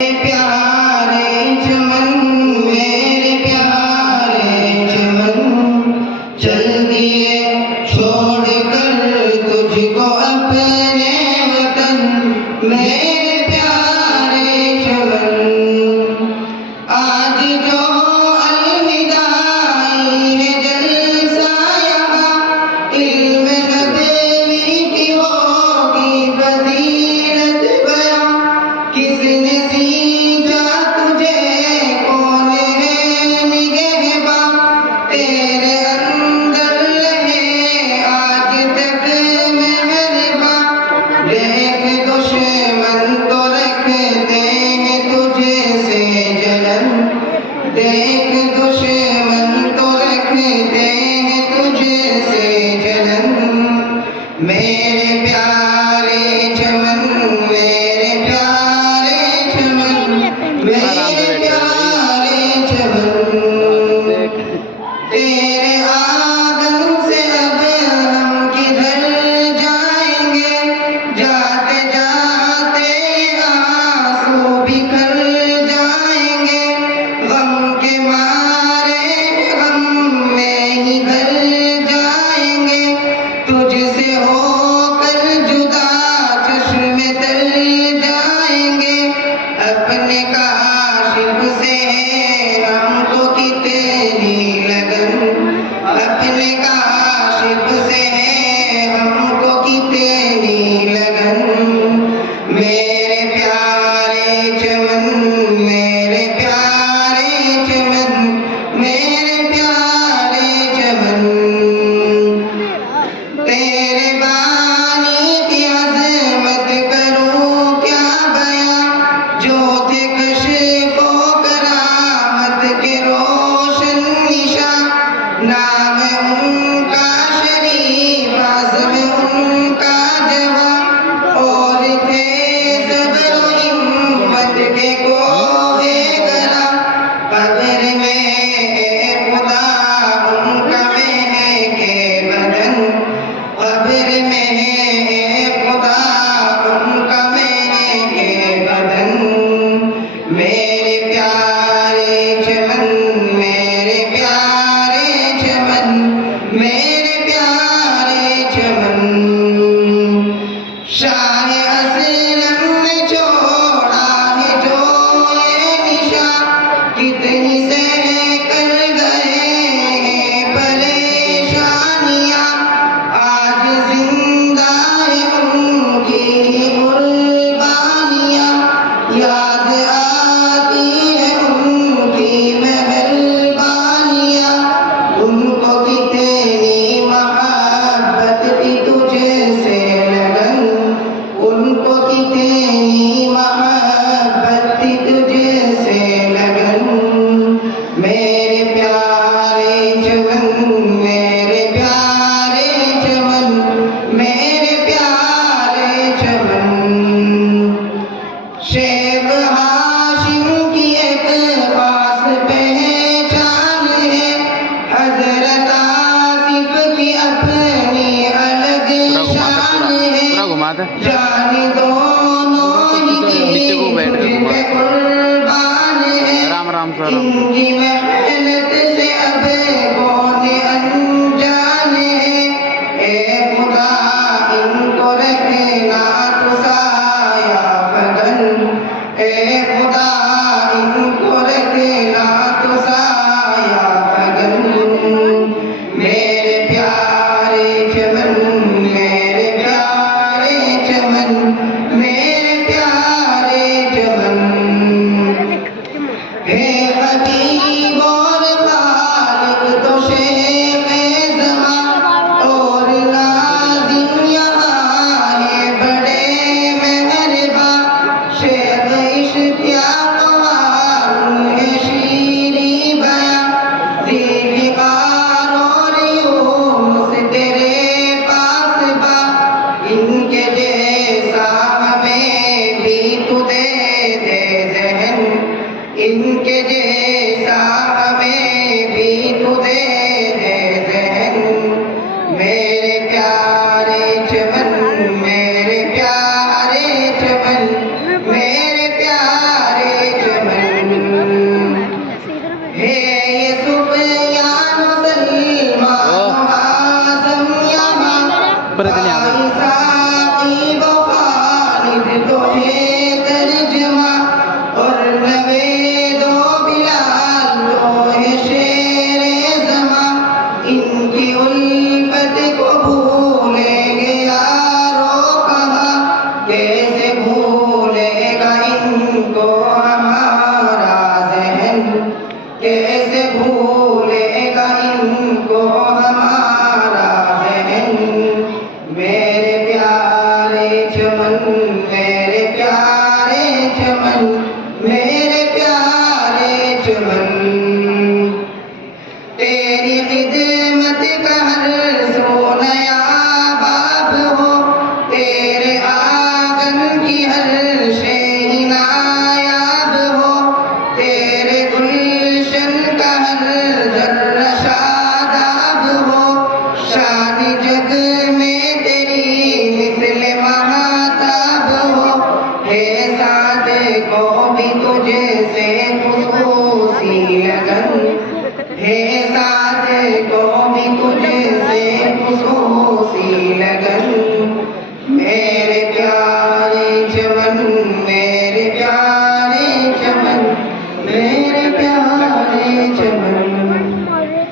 प्यारे चमन मेरे प्यारे चमन चल दिए छोड़कर तुझको अपने वतन मेरे प्यारे चमन आज जो अलविदाई है जलसा यहाँ इल्म नबवी की होगी फजीलत बयां किसने सींचा तुझे कौन है निगहबा तेरे अंदर रहे आज तक मेहरबा देख दुश्मन तो रखते हैं तुझे से जलन देख दुश्मन तो रखते हैं तुझे से जलन मेरे प्यारे चमन मेरे प्यारे चमन मेरे प्यारे चमन तेरे आंगन से अब हम किधर जाएंगे जाते जाते आंसू बिखर जाएंगे गम के मारे गम में ही घर जाएंगे तुझसे होकर जुदा चश्मे तर जाएंगे अपने काशिफ से हमको कितनी लगन अपने काशिफ से हमको कितनी लगन मेरे प्यारे चमन मेरे प्यारे चमन मेरे प्यारे चमन तेरे बानी की अज़मत करूं क्या बयां जो थे कशिफो करामत के रोशन निशां नाम उनका शरीफ आज़म उनका जवां और थे सब्र हिम्मत के कोहे गरा कब्र में खुदा उनका महके बदन कब्र में खुदा उनका महके बदन मेरे प्यारे चमन मेरे प्यारे चमन मेरे प्यारे चमन शाह असलम ने छोड़ा है जो ये निशान कितनी सह कर गए हैं परेशानियां आज जिंदा है उनकी कुर्बानियां याद आती है उनकी मेहरबानियां उनको कितनी मोहब्बत थी तुझे से लगन उनको कितनी मोहब्बत थी तुझे से लगन मेरे प्यारे चमन मेरे प्यारे चमन मेरे प्यारे चमन शेख हाशिम की एक खास पहचान है हजरत आसिफ की अपनी अलग शान है जान दोनों ही तुझे कुर्बान है राम राम सर इनकी मेहनत से अब कौन अनजान है ए खुदा इनको रखना तो साया फगन ए खुदा इनको रखना तो साया फगन मेरे प्यारे चमन मेरे प्यारे चमन मेरे प्यारे चमन हे हबीब इनको हमारा ज़हन, कैसे भूलेगा इनको हमारा ज़हन। मेरे प्यारे चमन, मेरे प्यारे चमन, मेरे